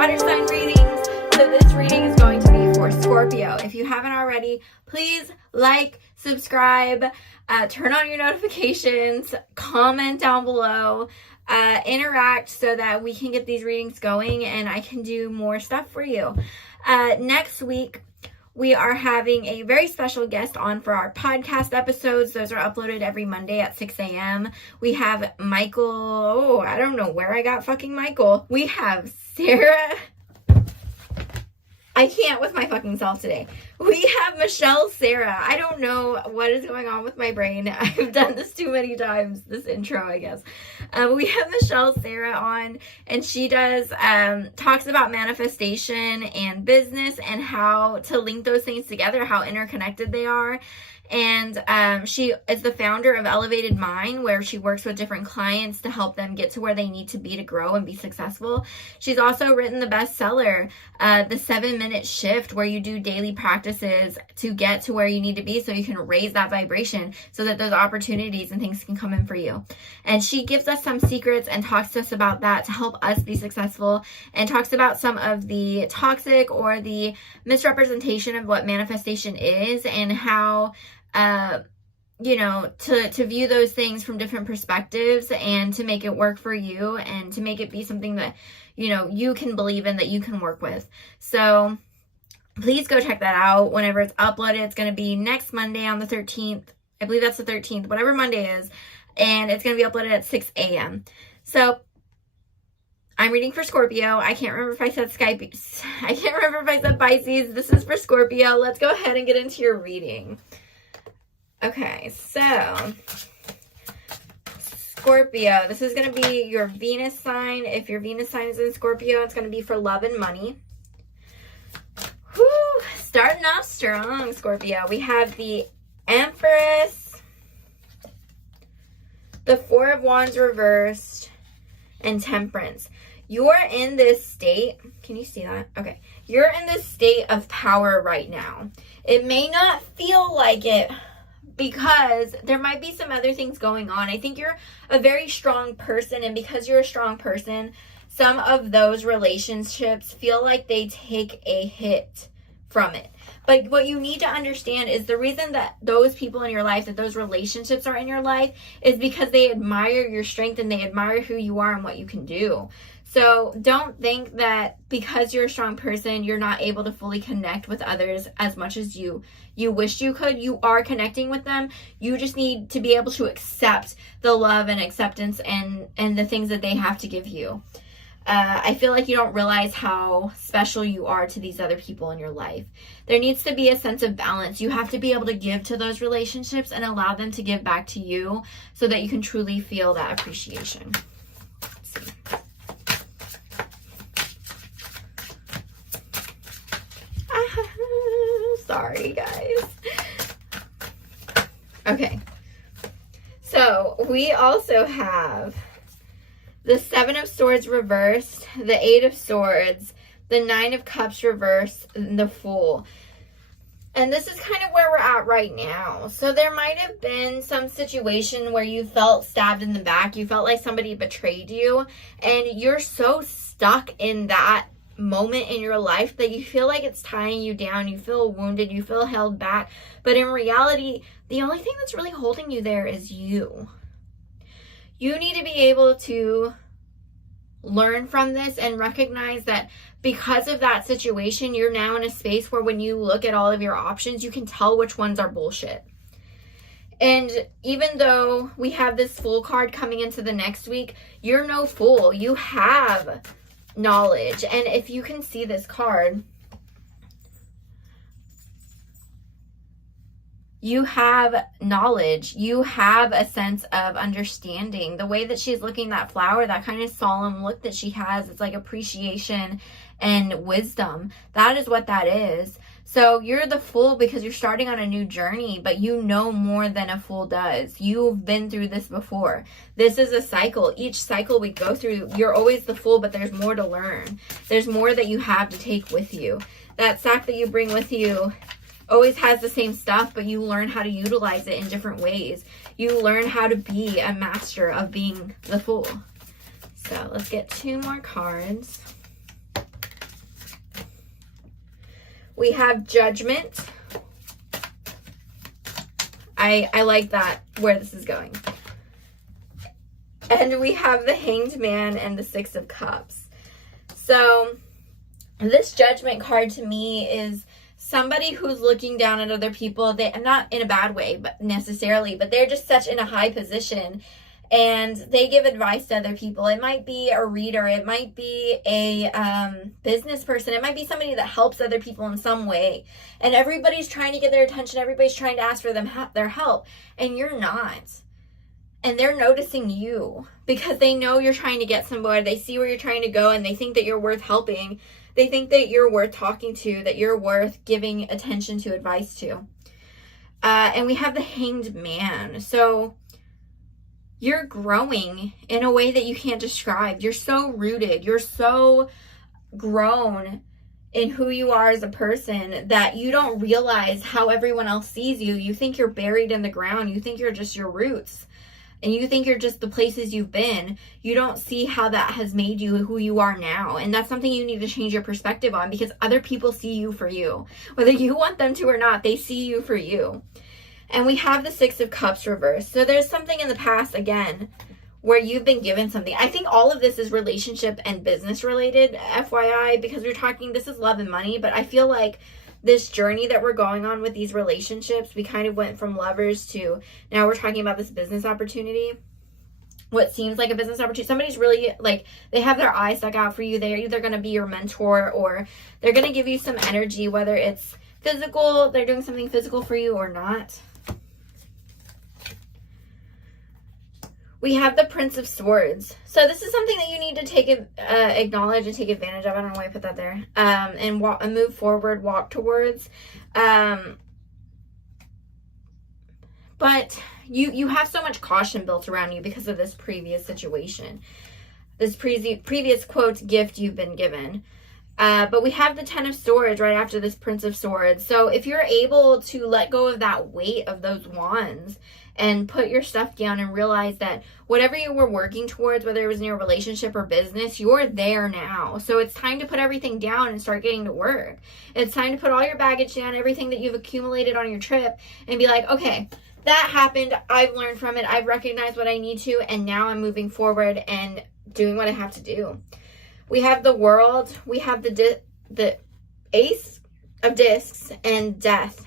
water sign readings. So this reading is going to be for Scorpio. If you haven't already, please like, subscribe, turn on your notifications, comment down below, interact so that we can get these readings going and I can do more stuff for you. Next week, we are having a very special guest on for our podcast episodes. Those are uploaded every Monday at 6 a.m. We have Michael. Oh, I don't know where I got fucking Michael. We have Sarah. I can't with my fucking self today. We have Michelle Sarah. I don't know what is going on with my brain. I've done this too many times, this intro, I guess. We have Michelle Sarah on, and she does, talks about manifestation and business and how to link those things together, how interconnected they are. And she is the founder of Elevated Mind, where she works with different clients to help them get to where they need to be to grow and be successful. She's also written the bestseller, The 7-Minute Shift, where you do daily practices to get to where you need to be so you can raise that vibration so that those opportunities and things can come in for you. And she gives us some secrets and talks to us about that to help us be successful, and talks about some of the toxic or the misrepresentation of what manifestation is and how to view those things from different perspectives and to make it work for you and to make it be something that, you can believe in, that you can work with. So please go check that out whenever it's uploaded. It's going to be next Monday on the 13th. I believe that's the 13th, whatever Monday is. And it's going to be uploaded at 6 a.m. So I'm reading for Scorpio. I can't remember if I said Skype. I can't remember if I said Pisces. This is for Scorpio. Let's go ahead and get into your reading. Okay, so Scorpio, this is going to be your Venus sign. If your Venus sign is in Scorpio, it's going to be for love and money. Whew, starting off strong, Scorpio. We have the Empress, the Four of Wands reversed, and Temperance. You're in this state. Can you see that? Okay. You're in this state of power right now. It may not feel like it, because there might be some other things going on. I think you're a very strong person, and because you're a strong person, some of those relationships feel like they take a hit from it. But what you need to understand is the reason that those people in your life, that those relationships are in your life, is because they admire your strength and they admire who you are and what you can do. So don't think that because you're a strong person, you're not able to fully connect with others as much as you wish you could. You are connecting with them. You just need to be able to accept the love and acceptance and the things that they have to give you. I feel like you don't realize how special you are to these other people in your life. There needs to be a sense of balance. You have to be able to give to those relationships and allow them to give back to you so that you can truly feel that appreciation. Let's see. Sorry, guys. Okay. So we also have the Seven of Swords reversed, the Eight of Swords, the Nine of Cups reversed, and the Fool. And this is kind of where we're at right now. So there might have been some situation where you felt stabbed in the back. You felt like somebody betrayed you. And you're so stuck in that moment in your life that you feel like it's tying you down. You feel wounded. You feel held back. But in reality, the only thing that's really holding you there is you. You need to be able to learn from this and recognize that because of that situation, you're now in a space where when you look at all of your options, you can tell which ones are bullshit. And even though we have this Fool card coming into the next week, you're no fool. You have knowledge. And if you can see this card, you have knowledge. You have a sense of understanding. The way that she's looking at that flower, that kind of solemn look that she has, it's like appreciation and wisdom. That is what that is. So you're the Fool because you're starting on a new journey, but you know more than a fool does. You've been through this before. This is a cycle. Each cycle we go through, you're always the Fool, but there's more to learn. There's more that you have to take with you. That sack that you bring with you always has the same stuff, but you learn how to utilize it in different ways. You learn how to be a master of being the Fool. So let's get 2 more cards. We have Judgment. I like that, where this is going. And we have the Hanged Man and the Six of Cups. So this Judgment card to me is somebody who's looking down at other people. They, not in a bad way, but necessarily, but they're just such in a high position, and they give advice to other people. It might be a reader. It might be a business person. It might be somebody that helps other people in some way. And everybody's trying to get their attention. Everybody's trying to ask for their help. And you're not. And they're noticing you because they know you're trying to get somewhere. They see where you're trying to go, and they think that you're worth helping. They think that you're worth talking to, that you're worth giving attention to, advice to. And we have the Hanged Man. So you're growing in a way that you can't describe. You're so rooted. You're so grown in who you are as a person that you don't realize how everyone else sees you. You think you're buried in the ground. You think you're just your roots. And you think you're just the places you've been. You don't see how that has made you who you are now. And that's something you need to change your perspective on, because other people see you for you. Whether you want them to or not, they see you for you. And we have the Six of Cups reversed. So there's something in the past, again, where you've been given something. I think all of this is relationship and business related, FYI, because we're talking, this is love and money. But I feel like this journey that we're going on with these relationships, we kind of went from lovers to now we're talking about this business opportunity. What seems like a business opportunity. Somebody's really, like, they have their eyes stuck out for you. They're either going to be your mentor, or they're going to give you some energy, whether it's physical, they're doing something physical for you or not. We have the Prince of Swords. So this is something that you need to take acknowledge and take advantage of. I don't know why I put that there. And move forward, walk towards. But you have so much caution built around you because of this previous situation. This previous, quote, gift you've been given. But we have the Ten of Swords right after this Prince of Swords. So if you're able to let go of that weight of those wands and put your stuff down and realize that whatever you were working towards, whether it was in your relationship or business, you're there now. So it's time to put everything down and start getting to work. It's time to put all your baggage down, everything that you've accumulated on your trip, and be like, okay, that happened. I've learned from it. I've recognized what I need to, and now I'm moving forward and doing what I have to do. We have the World. We have the Ace of Discs and Death.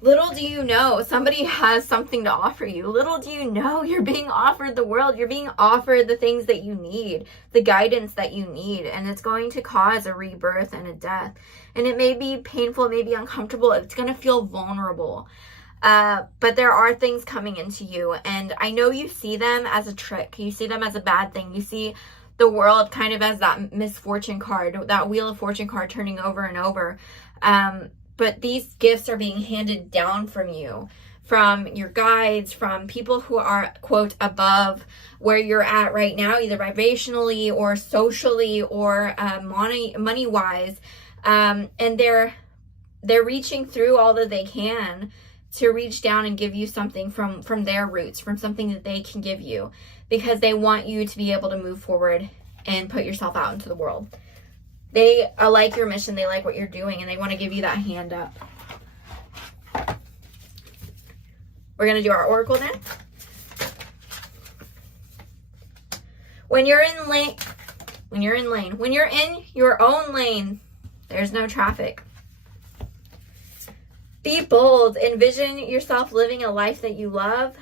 Little do you know, somebody has something to offer you. Little do you know, you're being offered the world. You're being offered the things that you need, the guidance that you need. And it's going to cause a rebirth and a death. And it may be painful, it may be uncomfortable. It's going to feel vulnerable. But there are things coming into you. And I know you see them as a trick. You see them as a bad thing. You see the world kind of as that misfortune card, that Wheel of Fortune card turning over and over. But these gifts are being handed down from you, from your guides, from people who are, quote, above where you're at right now, either vibrationally or socially or money-wise. And they're reaching through all that they can to reach down and give you something from their roots, from something that they can give you, because they want you to be able to move forward and put yourself out into the world. They like your mission, they like what you're doing, and they want to give you that hand up. We're going to do our oracle now. When you're in your own lane, there's no traffic. Be bold. Envision yourself living a life that you love.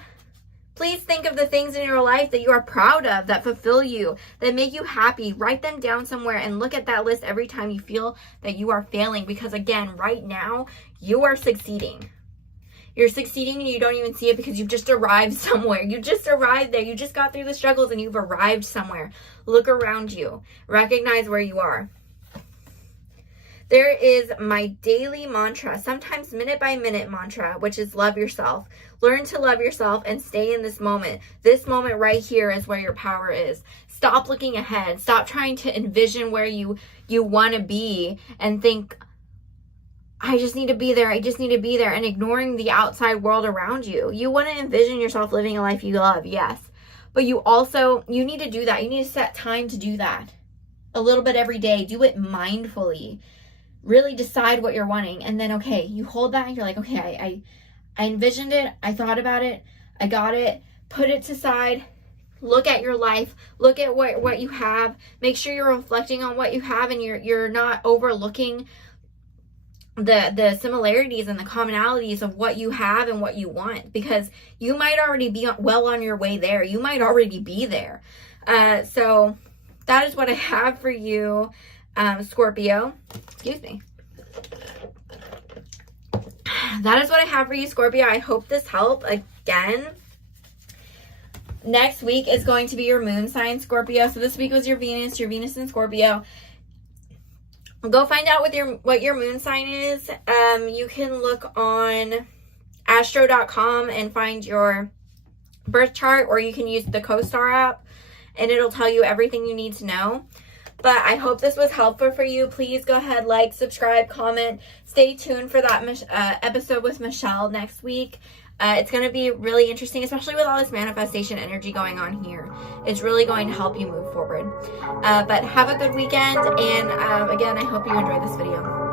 Please think of the things in your life that you are proud of, that fulfill you, that make you happy. Write them down somewhere and look at that list every time you feel that you are failing. Because again, right now, you are succeeding. You're succeeding and you don't even see it because you've just arrived somewhere. You just arrived there. You just got through the struggles and you've arrived somewhere. Look around you. Recognize where you are. There is my daily mantra, sometimes minute by minute mantra, which is love yourself. Learn to love yourself and stay in this moment. This moment right here is where your power is. Stop looking ahead. Stop trying to envision where you want to be and think, I just need to be there. I just need to be there, and ignoring the outside world around you. You want to envision yourself living a life you love, yes. But you need to do that. You need to set time to do that. a little bit every day. Do it mindfully. Really decide what you're wanting. And then, okay, you hold that and you're like, okay, I envisioned it. I thought about it. I got it. Put it to side. Look at your life. Look at what you have. Make sure you're reflecting on what you have and you're not overlooking the similarities and the commonalities of what you have and what you want, because you might already be well on your way there. You might already be there. So that is what I have for you, Scorpio. Excuse me. That is what I have for you, Scorpio. I hope this helped. Again, next week is going to be your moon sign, Scorpio. So this week was your Venus in Scorpio. Go find out what your moon sign is. You can look on astro.com and find your birth chart, or you can use the CoStar app and it'll tell you everything you need to know. But I hope this was helpful for you. Please go ahead, like, subscribe, comment. Stay tuned for that episode with Michelle next week. It's going to be really interesting, especially with all this manifestation energy going on here. It's really going to help you move forward. But have a good weekend. And again, I hope you enjoyed this video.